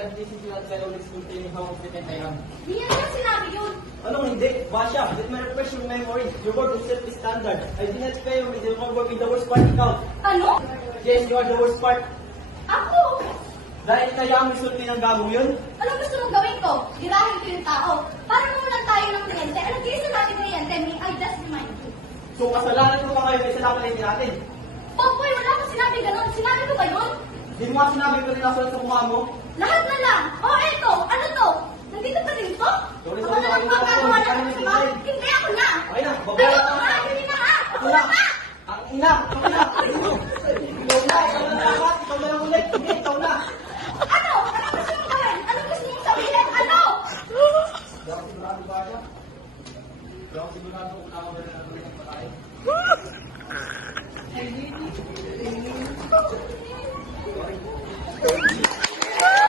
time, this is not fellow next containing how competent I am. Di yan yung sinabi yun. Anong hindi? Basha, let me refresh your memory. Your work is set the standard. I did not fail with the work in the worst part ikaw. Ano? Yes, you are the worst part. Ako? Dahil kaya ang result pinanggamo yun? Anong gusto mong gawin ko? Girahin ko yung tao. Para mamulan tayo ng kliyente. Anong kisa natin kliyente? May I just remind you. So kasalanan ko ba kayo may salamat natin? Pogboy, wala akong sinabi ganun. Sinabi ko ba yun? Di mo nga sinabi ko rin nasulat sa mukha mo? Lahat na lang. O eto, ano to? Nandito pa rin to? Sorry, Ako sorry, na lang sorry, magagawa sorry, ng sorry, sama. sorry. Hindi ako na. Okay na, Ayoko babae nga, hindi na nga. Ako na nga. Ang ina! Ang ina!